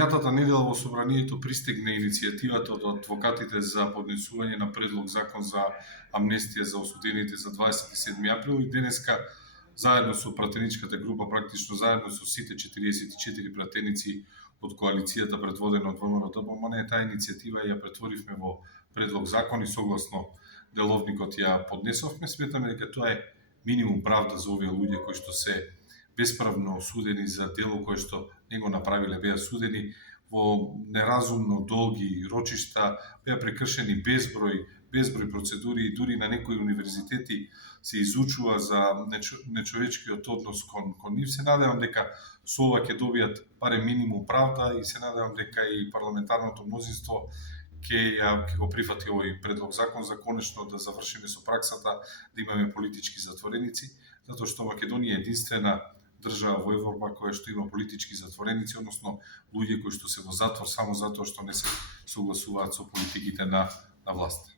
Минатата недела во собранието пристигна иницијативата од адвокатите за поднесување на предлог закон за амнестија за осудените за 27 април и денеска заедно со пратеничката група, практично заедно со сите 44 пратеници од коалицијата предводена од ВМРО-ДПМН, таа иницијатива ја претворивме во предлог закон и согласно деловникот ја поднесовме. Сметаме дека тоа е минимум правда за овие луѓе кои што се бесправно осудени за дело кое што не го направиле, беа судени во неразумно долги рочишта, беа прекршени безброј процедури и дури на некои универзитети се изучува за нечовечкиот однос кон нив. Се надевам дека со ова ќе добијат барем минимум правда и се надевам дека и парламентарното мнозинство ќе го прифати овој предлог закон за конечно да завршиме со праксата да имаме политички затвореници, затоа што Македонија е единствена држава во Европа која што има политички затвореници, односно луѓе кои што се во затвор само затоа што не се согласуваат со политиките на власт.